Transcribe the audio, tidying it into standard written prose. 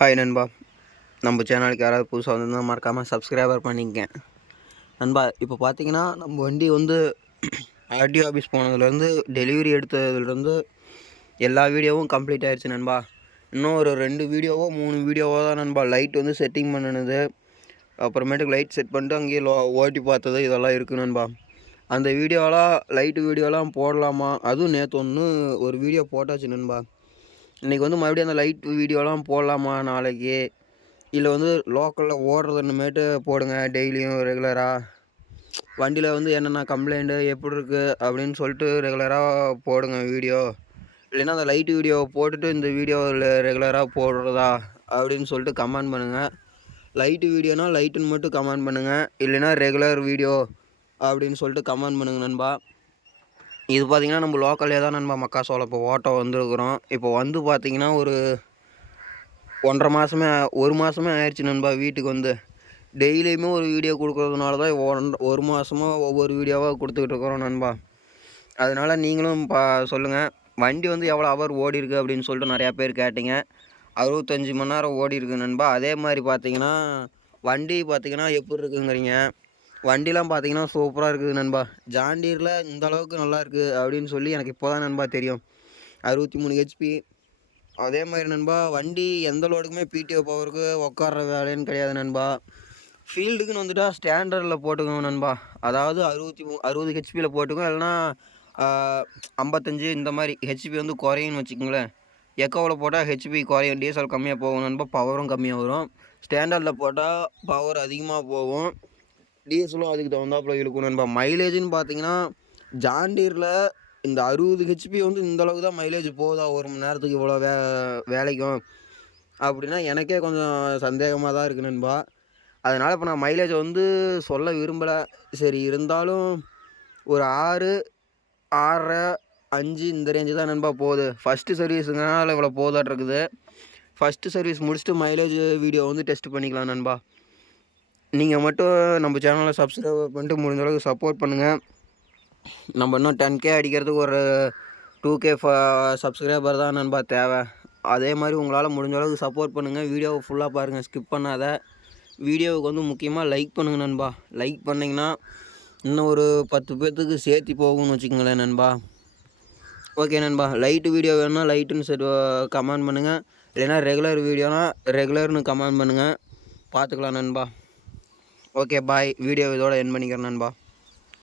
Hi நண்பா, நம்ம சேனலுக்கு யாராவது புதுசாக வந்திருந்தால் மறக்காமல் சப்ஸ்கிரைபர் பண்ணிக்கங்க நண்பா. இப்போ பார்த்தீங்கன்னா நம்ம வண்டி வந்து ஆர்டிஓ ஆஃபீஸ் போனதுலேருந்து டெலிவரி எடுத்ததுலேருந்து எல்லா வீடியோவும் கம்ப்ளீட் ஆயிடுச்சு நண்பா. இன்னும் ஒரு 2 வீடியோவோ 3 வீடியோவோ தான் நண்பா. லைட் வந்து செட்டிங் பண்ணினது, அப்புறமேட்டுக்கு லைட் செட் பண்ணிட்டு அங்கேயே ஓட்டி பார்த்தது இதெல்லாம் இருக்குது நண்பா. அந்த வீடியோலாம் லைட்டு வீடியோலாம் போடலாமா? அதுவும் நேற்று ஒரு வீடியோ போட்டாச்சு நண்பா. இன்றைக்கி வந்து மறுபடியும் அந்த லைட் வீடியோலாம் போடலாமா நாளைக்கு? இல்லை வந்து லோக்கலில் ஓடுறதுன்னுமேட்டு போடுங்க டெய்லியும் ரெகுலராக. வண்டியில் வந்து என்னென்ன கம்ப்ளைண்ட்டு எப்படி இருக்குது அப்படின்னு சொல்லிட்டு ரெகுலராக போடுங்க வீடியோ. இல்லைன்னா அந்த லைட்டு வீடியோவை போட்டுட்டு இந்த வீடியோவில் ரெகுலராக போடுறதா அப்படின்னு சொல்லிட்டு கமெண்ட் பண்ணுங்கள். லைட்டு வீடியோனால் லைட்டுன்னு மட்டும் கமெண்ட் பண்ணுங்கள், இல்லைன்னா ரெகுலர் வீடியோ அப்படின்னு சொல்லிட்டு கமெண்ட் பண்ணுங்கள் நண்பா. இது பார்த்திங்கன்னா நம்ம லோக்கல்லே தான் நண்பா மக்காசோளம் இப்போ ஓட்ட வந்துருக்குறோம். இப்போ வந்து பார்த்திங்கன்னா ஒரு 1 மாதமே ஆயிடுச்சு நண்பா. வீட்டுக்கு வந்து டெய்லியுமே ஒரு வீடியோ கொடுக்குறதுனால தான் 1 மாதமாக ஒவ்வொரு வீடியோவாக கொடுத்துக்கிட்டு இருக்கிறோம் நண்பா. அதனால் நீங்களும் சொல்லுங்கள், வண்டி வந்து எவ்வளோ ஹவர் ஓடி இருக்குது அப்படின்னு சொல்லிட்டு நிறையா பேர் கேட்டிங்க. 65 மணி நேரம் ஓடி இருக்குது நண்பா. அதே மாதிரி பார்த்தீங்கன்னா வண்டி பார்த்தீங்கன்னா எப்படி இருக்குங்கிறீங்க. வண்டிலாம் பார்த்தீங்கன்னா சூப்பராக இருக்குது நண்பா. ஜாண்டீரில் இந்த அளவுக்கு நல்லா இருக்குது அப்படின்னு சொல்லி எனக்கு இப்போ தான் நண்பா தெரியும். 63 ஹெச்பி. அதே மாதிரி நண்பா வண்டி எந்த லோடுக்குமே பிடிஓ பவருக்கு உட்கார்ற வேலைன்னு கிடையாது நண்பா. ஃபீல்டுக்குன்னு வந்துட்டால் ஸ்டாண்டர்டில் போட்டுக்கோங்க நண்பா. அதாவது 60 ஹெச்பியில் போட்டுக்கோங்க, இல்லைனா 55 இந்த மாதிரி ஹெச்பி வந்து குறையுன்னு வச்சுக்கோங்களேன். எக்கோவில் போட்டால் ஹெச்பி குறையும், டீசல் கம்மியாக போகும் நண்பா, பவரும் கம்மியாக வரும். ஸ்டாண்டர்டில் போட்டால் பவர் அதிகமாக போகும், டீசலும் அதுக்கு தகுந்தாப்பில் இழுக்கும் நண்பா. மைலேஜ்னு பார்த்தீங்கன்னா ஜாண்டீரில் இந்த 60 ஹெச்பி வந்து இந்தளவுக்கு தான் மைலேஜ் போகுதா ஒரு மணி நேரத்துக்கு இவ்வளோ வேலைக்கும் அப்படின்னா எனக்கே கொஞ்சம் சந்தேகமாக தான் இருக்குது நண்பா. அதனால் இப்போ நான் மைலேஜை வந்து சொல்ல விரும்பலை. சரி இருந்தாலும் ஒரு 6, 6.5, 5 இந்த ரேஞ்சு தான் நண்பா போகுது. ஃபஸ்ட்டு சர்வீஸுங்கனால இவ்வளோ போதாட்டிருக்குது. ஃபஸ்ட்டு சர்வீஸ் முடிச்சுட்டு மைலேஜ் வீடியோ வந்து டெஸ்ட் பண்ணிக்கலாம் நண்பா. நீங்கள் மட்டும் நம்ம சேனலை சப்ஸ்கிரைப் பண்ணிட்டு முடிஞ்ச அளவுக்கு சப்போர்ட் பண்ணுங்கள். நம்ம இன்னும் 10K அடிக்கிறதுக்கு ஒரு 2K சப்ஸ்கிரைபர் தான் நண்பா தேவை. அதே மாதிரி உங்களால் முடிஞ்ச அளவுக்கு சப்போர்ட் பண்ணுங்கள். வீடியோவை ஃபுல்லாக பாருங்கள், ஸ்கிப் பண்ணாத. வீடியோவுக்கு வந்து முக்கியமாக லைக் பண்ணுங்கள் நண்பா. லைக் பண்ணிங்கன்னா இன்னும் ஒரு 10 பேர்த்துக்கு சேர்த்தி போகும்னு வச்சுக்கோங்களேன் நண்பா. ஓகே நண்பா, லைட்டு வீடியோ வேணும்னா லைட்டுன்னு கமெண்ட் பண்ணுங்கள், இல்லைன்னா ரெகுலர் வீடியோனா ரெகுலர்னு கமெண்ட் பண்ணுங்கள், பார்த்துக்கலாம் நண்பா. Okay bye. வீடியோ இதோட எண்ட் பண்ணிக்கிறேன் நண்பா.